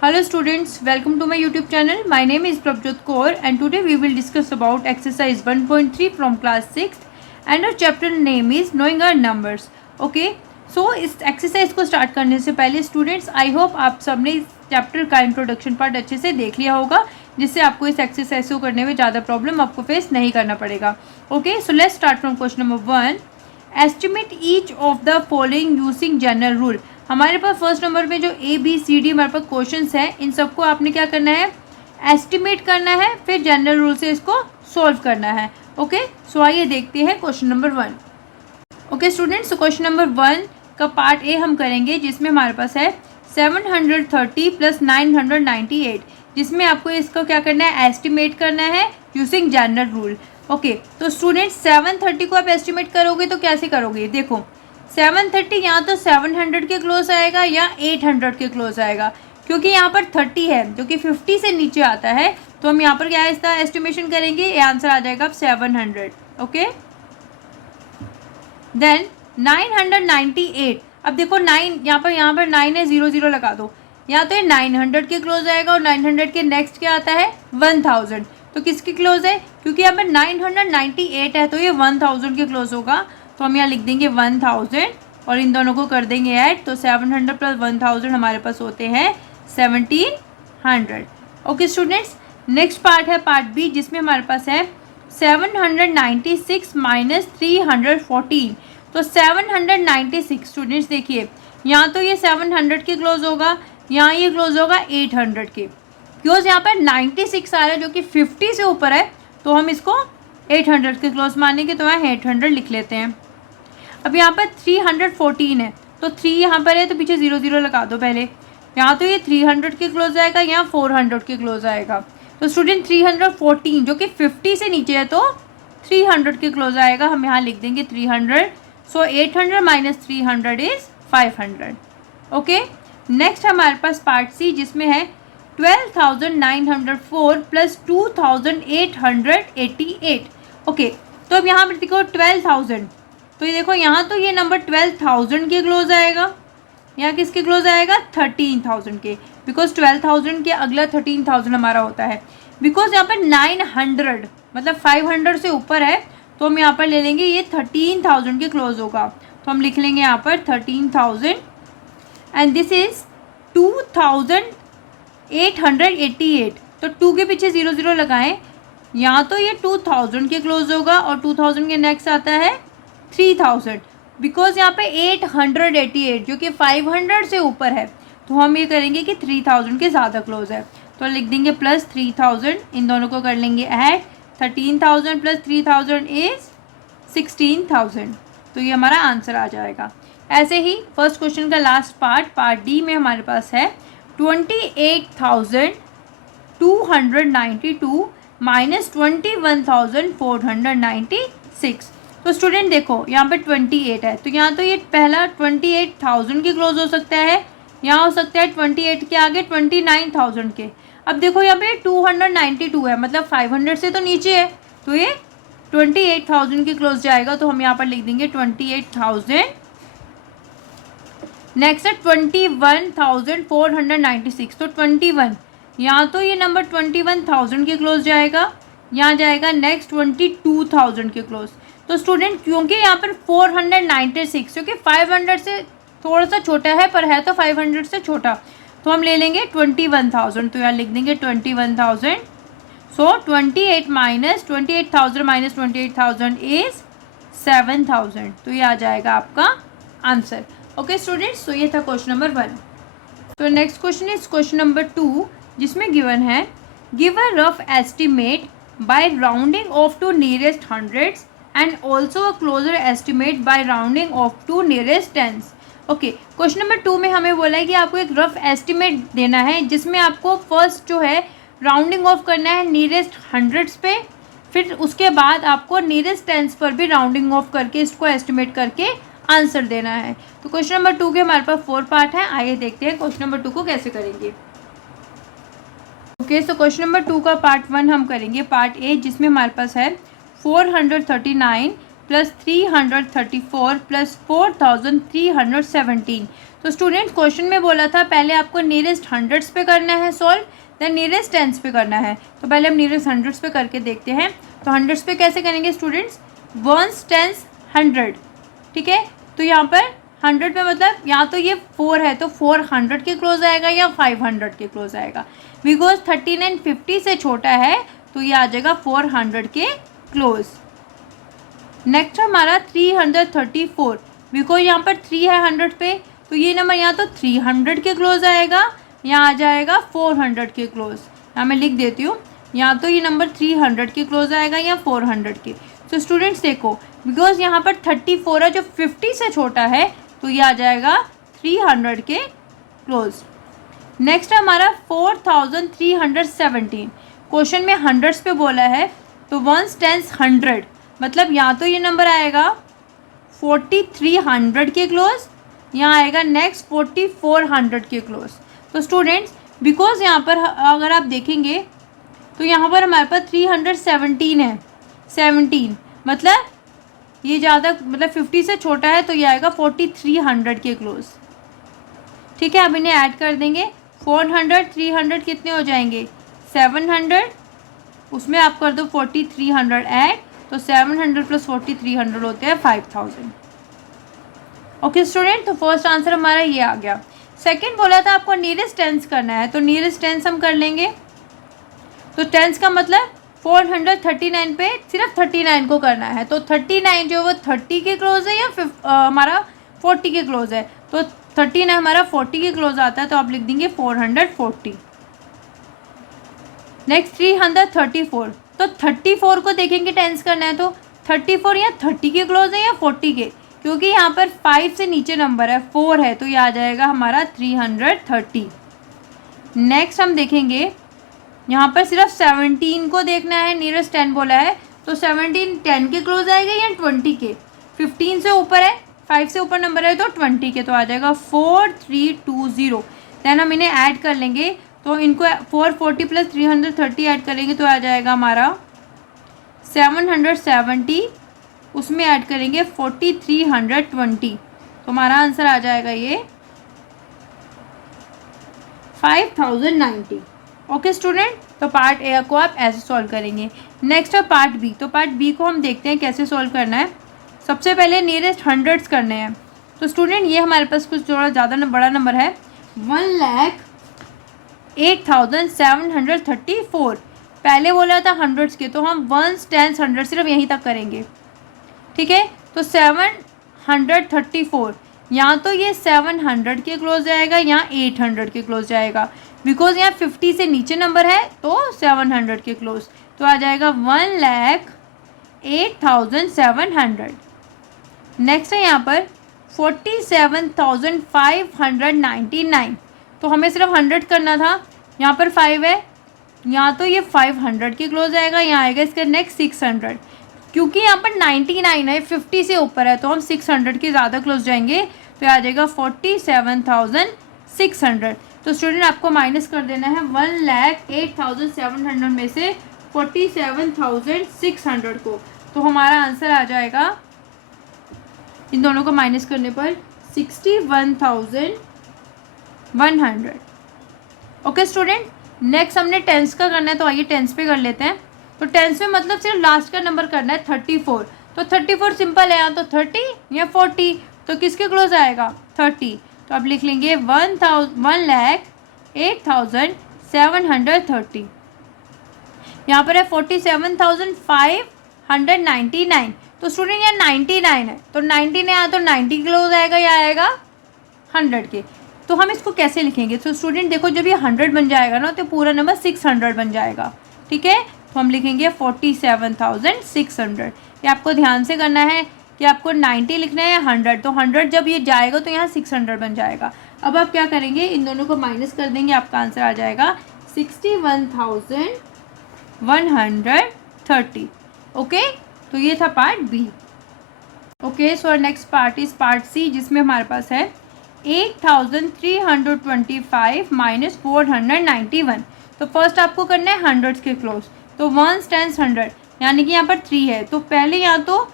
Hello students, welcome to my YouTube channel. My name is Prabjot Kaur and today we will discuss about exercise 1.3 from class 6 and our chapter name is knowing our numbers. Okay, so इस exercise को start करने से पहले students I hope आप सबने इस chapter का introduction part अच्छे से देख लिया होगा, जिससे आपको इस एक्सरसाइज को करने में ज़्यादा प्रॉब्लम आपको फेस नहीं करना पड़ेगा. Okay, so let's start from question number 1. Estimate each of the following using general rule. हमारे पास फर्स्ट नंबर में जो ए बी सी डी हमारे पास क्वेश्चंस हैं, इन सबको आपने क्या करना है, एस्टिमेट करना है, फिर जनरल रूल से इसको सॉल्व करना है. ओके, सो आइए देखते हैं question number 1. Okay students, question number 1 का पार्ट ए हम करेंगे, जिसमें हमारे पास है 730 प्लस 998, जिसमें आपको इसको क्या करना है, एस्टिमेट करना है यूजिंग जनरल रूल. ओके, तो स्टूडेंट्स 730 को आप एस्टिमेट करोगे तो कैसे करोगे, देखो 730 या तो 700 के क्लोज आएगा या 800 के क्लोज आएगा, क्योंकि यहाँ पर 30 है जो कि 50 से नीचे आता है, तो हम यहाँ पर क्या इसका एस्टिमेशन करेंगे, ये आंसर आ जाएगा 700. Okay, then 998. अब देखो 9 यहाँ पर 9 है, 00 लगा दो, या तो ये 900 के क्लोज आएगा और 900 के नेक्स्ट क्या आता है 1000, तो किसके क्लोज है, क्योंकि यहाँ पर 998 है तो ये 1000 के क्लोज होगा, तो हम यहाँ लिख देंगे 1000 और इन दोनों को कर देंगे ऐड, तो 700 प्लस 1000 हमारे पास होते हैं 1700. ओके स्टूडेंट्स, नेक्स्ट पार्ट है पार्ट बी, जिसमें हमारे पास है 796 माइनस 314. तो 796 स्टूडेंट्स देखिए, यहाँ तो ये 700 के क्लोज होगा, यहाँ ये क्लोज होगा 800 के, क्योंकि यहाँ पर 96 आ रहा है जो कि 50 से ऊपर है, तो हम इसको 800 के क्लोज मानेंगे, तो यहाँ 800 लिख लेते हैं. अब यहाँ पर 314 है, तो 3 यहाँ पर है तो पीछे 00 लगा दो पहले, यहाँ तो ये 300 के क्लोज आएगा, यहाँ 400 के क्लोज आएगा, तो स्टूडेंट 314 जो कि 50 से नीचे है तो 300 के क्लोज आएगा, हम यहाँ लिख देंगे 300. सो 800 माइनस 300 इज 500. ओके, नेक्स्ट हमारे पास पार्ट सी, जिसमें है 12,904 प्लस 2,888. ओके, तो अब यहाँ पर देखो 12,000, तो ये देखो यहाँ तो ये नंबर 12,000 के क्लोज आएगा, यहाँ किसके क्लोज आएगा 13,000 के, बिकॉज 12,000 के अगला 13,000 हमारा होता है. बिकॉज यहाँ पर 900 मतलब 500 से ऊपर है, तो हम यहाँ पर ले लेंगे ये 13,000 के क्लोज होगा, तो हम लिख लेंगे यहाँ पर 13,000 एंड दिस इज 2,888. तो 2 के पीछे 00 लगाएं, यहाँ तो ये 2000 के क्लोज होगा और 2000 के नेक्स्ट आता है 3000, बिकॉज यहाँ पे 888 जो कि 500 से ऊपर है, तो हम ये करेंगे कि 3000 के ज़्यादा क्लोज है, तो लिख देंगे प्लस 3000, इन दोनों को कर लेंगे ऐड, 13,000 प्लस 3000 इज 16,000, तो ये हमारा आंसर आ जाएगा. ऐसे ही फर्स्ट क्वेश्चन का लास्ट पार्ट डी में हमारे पास है 28,292 माइनस 21,496. तो स्टूडेंट देखो यहाँ पे 28 है, तो यहाँ तो ये पहला 28,000 के क्लोज हो सकता है, यहाँ हो सकता है 28 के आगे 29,000 के. अब देखो यहाँ पे 292 है, मतलब 500 से तो नीचे है, तो ये 28,000 के क्लोज जाएगा, तो हम यहाँ पर लिख देंगे 28,000. नेक्स्ट है 21,496, तो 21, यहाँ तो ये नंबर 21,000 के क्लोज जाएगा, यहाँ जाएगा नेक्स्ट 22,000 के क्लोज. तो स्टूडेंट क्योंकि यहाँ पर 496 क्योंकि 500 से थोड़ा सा छोटा है, पर है तो 500 से छोटा, तो हम ले लेंगे 21,000, तो यहाँ लिख देंगे 21,000. सो 28,000 माइनस 28,000 इज 7,000, तो ये आ जाएगा आपका आंसर. ओके स्टूडेंट्स, तो ये था क्वेश्चन नंबर 1. तो next question is question number 2, जिसमें गिवन है give a rough estimate by rounding off to nearest hundreds and also a closer estimate by rounding off to nearest tens. Okay, question number 2 में हमें बोला है कि आपको एक रफ एस्टिमेट देना है, जिसमें आपको फर्स्ट जो है राउंडिंग ऑफ करना है नियरेस्ट हंड्रेड्स पे, फिर उसके बाद आपको नियरेस्ट टेंस पर भी राउंडिंग ऑफ करके इसको एस्टिमेट करके आंसर देना है. तो क्वेश्चन नंबर 2 के हमारे पास 4 पार्ट है, आइए देखते हैं क्वेश्चन नंबर 2 को कैसे करेंगे. ओके, सो क्वेश्चन नंबर 2 का पार्ट 1 हम करेंगे पार्ट ए, जिसमें हमारे पास है 439 प्लस 334 प्लस 4317। तो स्टूडेंट क्वेश्चन में बोला था पहले आपको नियरेस्ट हंड्रेड्स पे करना है सॉल्व, देन नियरेस्ट टेंस पे करना है। तो पहले हम नियरेस्ट हंड्रेड्स पे करके देखते हैं। तो हंड्रेड्स पे कैसे करेंगे स्टूडेंट्स, वंस टेंस हंड्रेड, ठीक है। तो यहाँ पर 100 पे मतलब या तो ये 4 है तो 400 के क्लोज आएगा या 500 के क्लोज आएगा। बिकॉज 39 50 से छोटा है तो ये आ जाएगा 400 के क्लोज। नेक्स्ट हमारा 334, बिकॉज यहाँ पर 3 है 100 पे तो ये नंबर यहाँ तो 300 के क्लोज आएगा, यहाँ आ जाएगा 400 के क्लोज। यहाँ मैं लिख देती हूँ, यहाँ तो ये नंबर 300 के क्लोज आएगा या 400 के। तो स्टूडेंट्स देखो, बिकॉज यहाँ पर 34 है जो 50 से छोटा है तो ये आ जाएगा 300 के क्लोज। नेक्स्ट हमारा 4317, क्वेश्चन में हंड्रेड्स पे बोला है तो वंस टेंस 100 मतलब यहाँ तो ये नंबर आएगा 4300 के क्लोज, यहाँ आएगा नेक्स्ट 4400 के क्लोज। तो स्टूडेंट्स बिकॉज यहाँ पर अगर आप देखेंगे तो यहाँ पर हमारे पास 317 है, 17 मतलब ये ज़्यादा मतलब 50 से छोटा है तो ये आएगा 4300 के क्लोज, ठीक है। अब इन्हें ऐड कर देंगे, 400 300 कितने हो जाएंगे 700, उसमें आप कर दो 4300 ऐड, तो 700 प्लस 4300 होते हैं 5000। ओके स्टूडेंट, तो फर्स्ट आंसर हमारा ये आ गया। सेकंड बोला था आपको नियरेस्ट टेंस करना है, तो नियरेस्ट टेंस हम कर लेंगे। तो टेंस का मतलब 439 पे सिर्फ 39 को करना है, तो 39 जो वो 30 के क्लोज है या हमारा 40 के क्लोज है, तो 39 हमारा 40 के क्लोज आता है तो आप लिख देंगे 440। नेक्स्ट 334, तो 34 को देखेंगे टेंस करना है तो 34 या 30 के क्लोज है या 40 के, क्योंकि यहाँ पर 5 से नीचे नंबर है 4 है तो ये आ जाएगा हमारा 330। नेक्स्ट हम देखेंगे यहाँ पर सिर्फ 17 को देखना है, नियरेस्ट 10 बोला है तो 17 10 के क्लोज आएगा या 20 के, 15 से ऊपर है 5 से ऊपर नंबर है तो 20 के, तो आ जाएगा 4320। देन हम इन्हें ऐड कर लेंगे तो इनको 440 प्लस 330 ऐड करेंगे तो आ जाएगा हमारा 770, उसमें ऐड करेंगे 4320 तो हमारा आंसर आ जाएगा ये 5090। ओके स्टूडेंट, तो पार्ट ए को आप ऐसे सॉल्व करेंगे। नेक्स्ट है पार्ट बी, तो पार्ट बी को हम देखते हैं कैसे सॉल्व करना है। सबसे पहले नियरेस्ट हंड्रेड्स करने हैं। तो स्टूडेंट ये हमारे पास कुछ थोड़ा ज़्यादा बड़ा नंबर है, 1,08,734। पहले बोला था हंड्रेड्स के तो हम वंस टेंस हंड्रेड सिर्फ यहीं तक करेंगे, ठीक है। तो 734 यहाँ तो ये 700 के क्लोज जाएगा, यहाँ 800 के क्लोज जाएगा, बिकॉज यहाँ 50 से नीचे नंबर है तो 700 के क्लोज, तो आ जाएगा 1,08,700। नेक्स्ट है यहाँ पर 47,599, तो हमें सिर्फ 100 करना था, यहाँ पर 5 है, यहाँ तो ये 500 के क्लोज आएगा, यहाँ आएगा इसका नेक्स्ट 600, क्योंकि यहाँ पर 99 है 50 से ऊपर है तो हम 600 के ज़्यादा क्लोज जाएंगे तो आ जाएगा 47,600। तो स्टूडेंट आपको माइनस कर देना है 1,08,700 में से 47,600 को, तो हमारा आंसर आ जाएगा इन दोनों को माइनस करने पर 61,100। ओके स्टूडेंट, नेक्स्ट हमने टेंस का करना है तो आइए टेंस पे कर लेते हैं। तो टेंस में मतलब सिर्फ लास्ट का नंबर करना है 34, तो 34 सिंपल है, या तो 30 या 40, तो किसके क्लोज आएगा 30, तो आप लिख लेंगे 1,08,730। यहाँ पर है 47,599, तो स्टूडेंट यहाँ 99 है तो 90 ने आया तो 90 क्लोज आएगा या आएगा 100 के, तो हम इसको कैसे लिखेंगे। तो स्टूडेंट देखो जब ये 100 बन जाएगा ना तो पूरा नंबर 600 बन जाएगा, ठीक है। तो हम लिखेंगे 47,600। ये आपको ध्यान से करना है कि आपको 90 लिखना है या 100, तो 100 जब ये जाएगा तो यहाँ 600 बन जाएगा। अब आप क्या करेंगे, इन दोनों को माइनस कर देंगे, आपका आंसर आ जाएगा 61,130। ओके, तो ये था part B. Okay, so next part is part C, जिसमें हमारे पास है 8,325 माइनस 491। तो फर्स्ट आपको करना है हंड्रेड्स के क्लोज, तो वंस टेंस 100 यानी कि यहाँ पर 3 है तो पहले यहाँ तो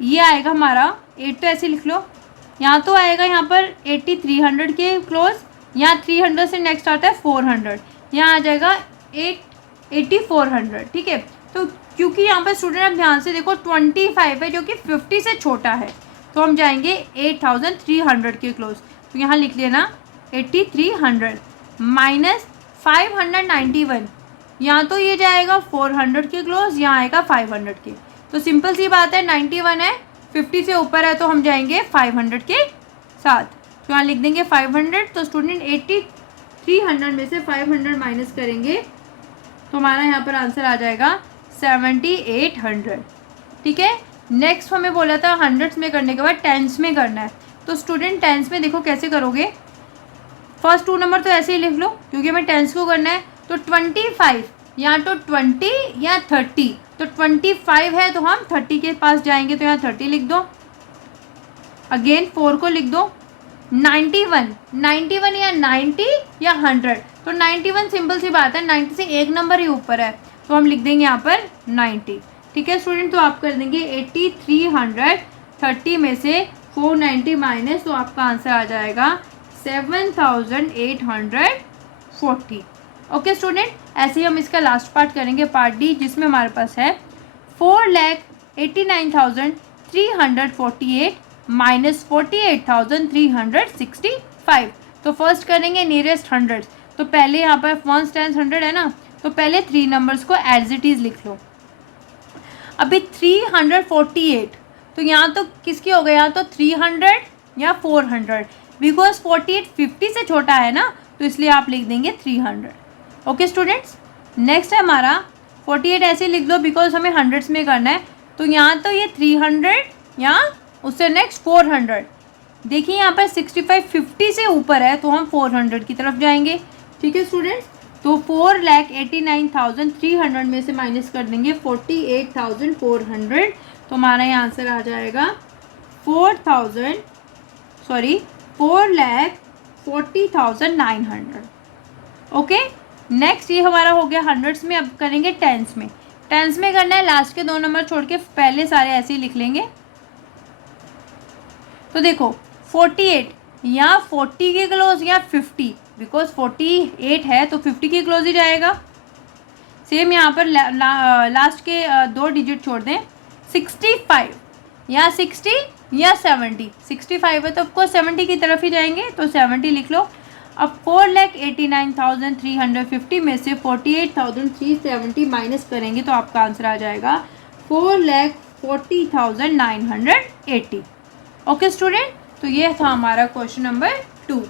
ये आएगा हमारा 8, तो ऐसे लिख लो। यहाँ तो आएगा यहाँ पर 8300 के क्लोज, यहाँ 300 से नेक्स्ट आता है 400, यहाँ आ जाएगा 8400, ठीक है। तो क्योंकि यहाँ पर स्टूडेंट आप ध्यान से देखो 25 है जो कि 50 से छोटा है, तो हम जाएंगे 8300 के क्लोज। तो यहाँ लिख लेना 8300 माइनस 591, यहाँ तो ये जाएगा 400 के क्लोज, यहाँ आएगा 500 के। तो सिंपल सी बात है, 91 है, 50 से ऊपर है, तो हम जाएंगे 500 के साथ। तो यहाँ लिख देंगे 500। तो स्टूडेंट 8300 में से 500 माइनस करेंगे तो हमारा यहाँ पर आंसर आ जाएगा 7800, ठीक है। नेक्स्ट हमें बोला था हंड्रेड्स में करने के बाद टेंस में करना है। तो स्टूडेंट टेंस में देखो कैसे करोगे, फर्स्ट 2 नंबर तो ऐसे ही लिख लो क्योंकि हमें टेंस को करना है। तो 25 या तो 20 या 30, तो 25 है तो हम 30 के पास जाएंगे, तो यहाँ 30 लिख दो। अगेन 4 को लिख दो। 91 या 90 या 100, तो 91 सिंपल सी बात है, 90 से एक नंबर ही ऊपर है, तो हम लिख देंगे यहाँ पर 90, ठीक है स्टूडेंट। तो आप कर देंगे 8300, 30 में से 490 माइनस, तो आपका आंसर आ जाएगा 7840। ओके स्टूडेंट, ऐसे ही हम इसका लास्ट पार्ट करेंगे, पार्ट डी, जिसमें हमारे पास है 4,89,348 माइनस 48,365। तो फर्स्ट करेंगे नियरेस्ट हंड्रेड्स। तो पहले यहाँ पर 1 टाइम्स 100 है ना, तो पहले 3 नंबर्स को एज इट इज़ लिख लो। अभी 348, तो यहाँ तो किसकी हो गया, यहाँ तो 300 या 400, बिकॉज 48 50 से छोटा है ना, तो इसलिए आप लिख देंगे 300। ओके स्टूडेंट्स, नेक्स्ट है हमारा 48, ऐसे लिख दो बिकॉज हमें हंड्रेड्स में करना है। तो यहाँ तो ये 300 या उससे नेक्स्ट 400। देखिए यहाँ पर 65 50 से ऊपर है, तो हम 400 की तरफ जाएंगे, ठीक है स्टूडेंट्स। तो 4,89,300 में से माइनस कर देंगे 48,400, तो हमारा यहाँ आंसर आ जाएगा 4,40,900। ओके, नेक्स्ट ये हमारा हो गया हंड्रेड्स में। अब करेंगे टेंस में। टेंस में करना है, लास्ट के 2 नंबर छोड़ के पहले सारे ऐसे ही लिख लेंगे। तो देखो 48 या 40 के क्लोज या 50, बिकॉज 48 है तो 50 के क्लोज ही जाएगा। सेम यहाँ पर लास्ट के 2 डिजिट छोड़ दें। 65 या 60 या 70, 65 है तो आपको 70 की तरफ ही जाएंगे, तो 70 लिख लो। अब 4,89,350 में से 48,370 माइनस करेंगे तो आपका आंसर आ जाएगा 4,40,980। ओके स्टूडेंट, तो ये था हमारा क्वेश्चन नंबर 2।